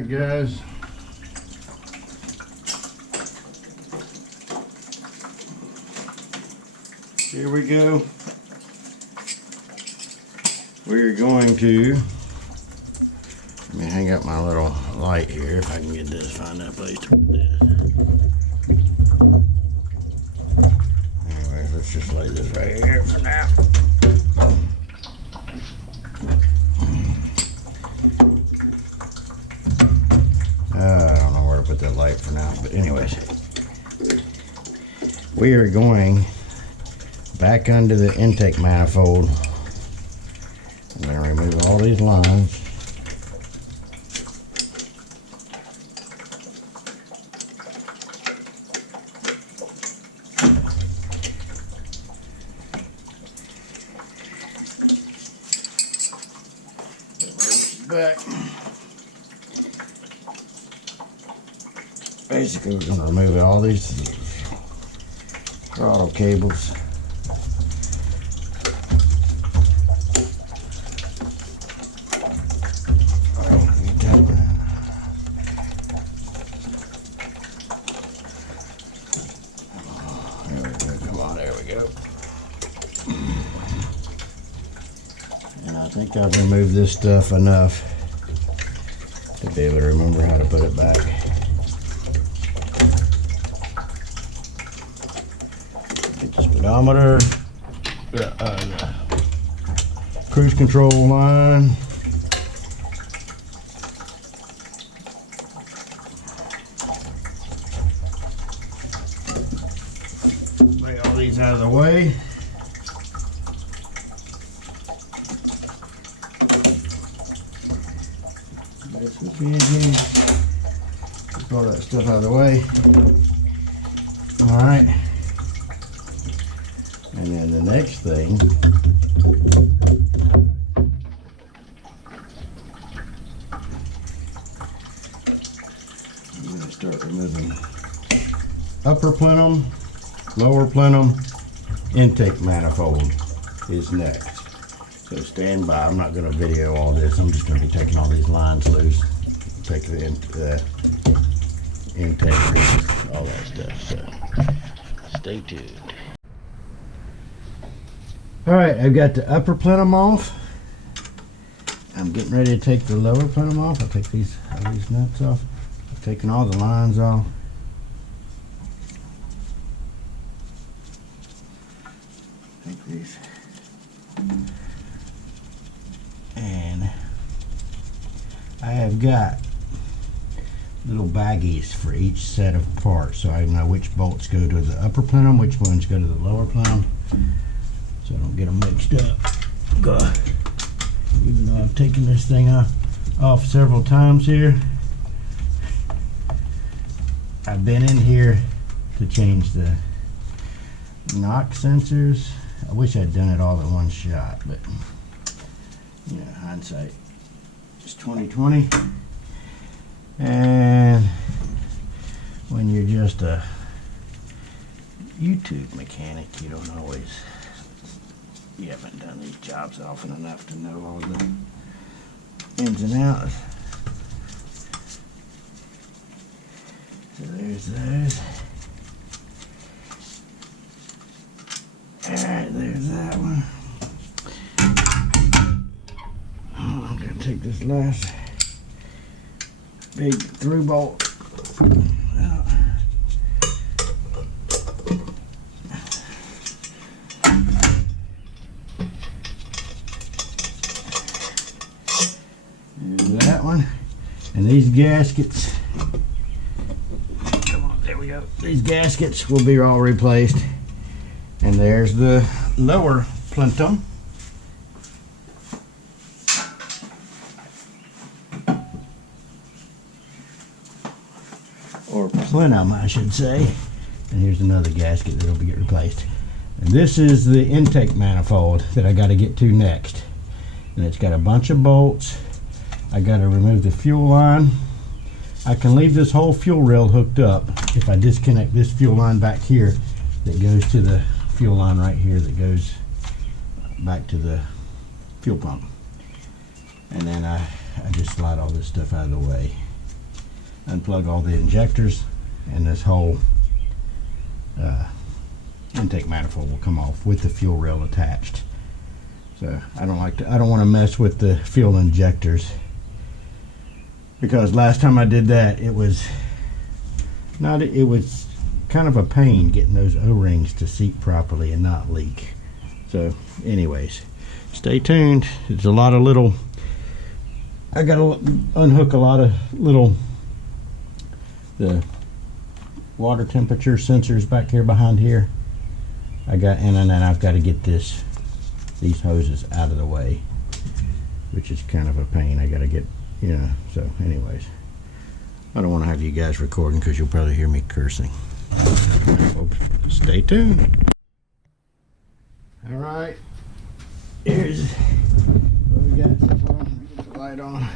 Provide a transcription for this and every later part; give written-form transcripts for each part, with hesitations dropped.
Alright guys, here we go. We're going to, let me hang up my little light here if I can get this, find that place to put this. Anyways, let's just lay this right here for now. I don't know where to put that light for now, but anyways, we are going back under the intake manifold. I'm going to remove all these lines. Back. Basically, we're going to remove all these throttle cables. There we go. And I think I've removed this stuff enough to be able to remember how to put it back. Get the speedometer, the cruise control line. Lay all these out of the way. Get all that stuff out of the way. Alright. And then the next thing, I'm going to start removing upper plenum, lower plenum, intake manifold is next. So stand by. I'm not going to video all this. I'm just going to be taking all these lines loose, take the intake, all that stuff. So stay tuned. All right, I've got the upper plenum off. I'm getting ready to take the lower plenum off. I'll take all these nuts off. I've taken all the lines off. Take these. And I have got little baggies for each set of parts, so I know which bolts go to the upper plenum, which ones go to the lower plenum, so I don't get them mixed up. God. Even though I've taken this thing off several times here, I've been in here to change the knock sensors. I wish I'd done it all in one shot, but yeah, hindsight is 20/20. And when you're just a YouTube mechanic, you don't always, you haven't done these jobs often enough to know all the ins and outs. So there's those. Alright, there's that one. Oh, I'm going to take this last big through bolt out. There's that one. And these gaskets, come on, there we go. These gaskets will be all replaced. And there's the lower plenum. Or plenum, I should say. And here's another gasket that'll get replaced. And this is the intake manifold that I got to get to next. And it's got a bunch of bolts. I got to remove the fuel line. I can leave this whole fuel rail hooked up if I disconnect this fuel line back here that goes to the fuel line right here that goes back to the fuel pump. And then I just slide all this stuff out of the way. unplug all the injectors, and this whole intake manifold will come off with the fuel rail attached. So I don't want to mess with the fuel injectors, because last time I did that, it was kind of a pain getting those O-rings to seat properly and not leak. So anyways, stay tuned. There's a lot of little, I gotta unhook a lot of little the water temperature sensors back here behind here. And then I've got to get these hoses out of the way, which is kind of a pain. I gotta get, so anyways, I don't want to have you guys recording because you'll probably hear me cursing. Well, stay tuned. All right, here's what we got so far. Get the light on.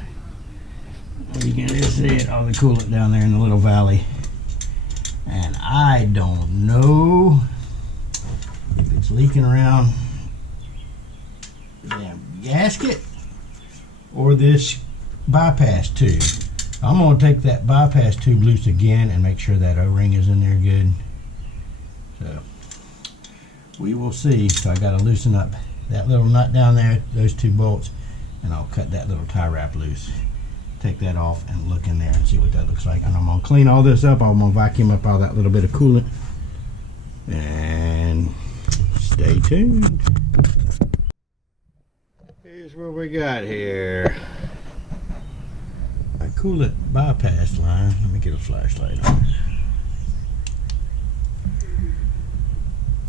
You can just see it, all the coolant down there in the little valley. And I don't know if it's leaking around the damn gasket or this bypass tube. I'm going to take that bypass tube loose again and make sure that O-ring is in there good. So we will see. So I got to loosen up that little nut down there, those two bolts, and I'll cut that little tie wrap loose. Take that off and look in there and see what that looks like. And I'm going to clean all this up. I'm going to vacuum up all that little bit of coolant. And stay tuned. Here's what we got here. My coolant bypass line. Let me get a flashlight on it.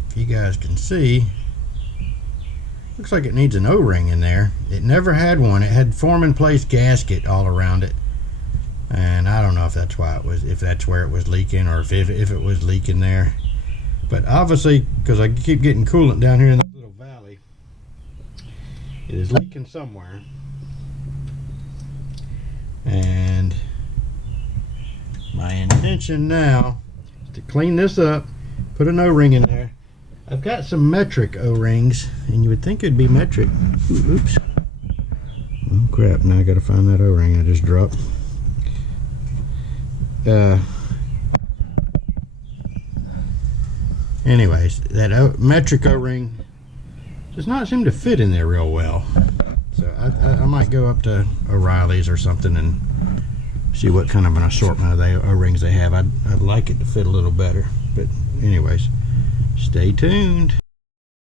If you guys can see, looks like it needs an O-ring in there. It never had one. It had form-in-place gasket all around it, and I don't know if that's why if that's where it was leaking, or if it was leaking there. But obviously, because I keep getting coolant down here in this little valley, it is leaking somewhere. And my intention now is to clean this up, put an O-ring in there. I've got some metric O-rings, and you would think it'd be metric. Oops. Oh crap, now I gotta find that O-ring I just dropped. Anyways, that metric O-ring does not seem to fit in there real well. So I might go up to O'Reilly's or something and see what kind of an assortment of the O-rings they have. I'd like it to fit a little better. But anyways, stay tuned.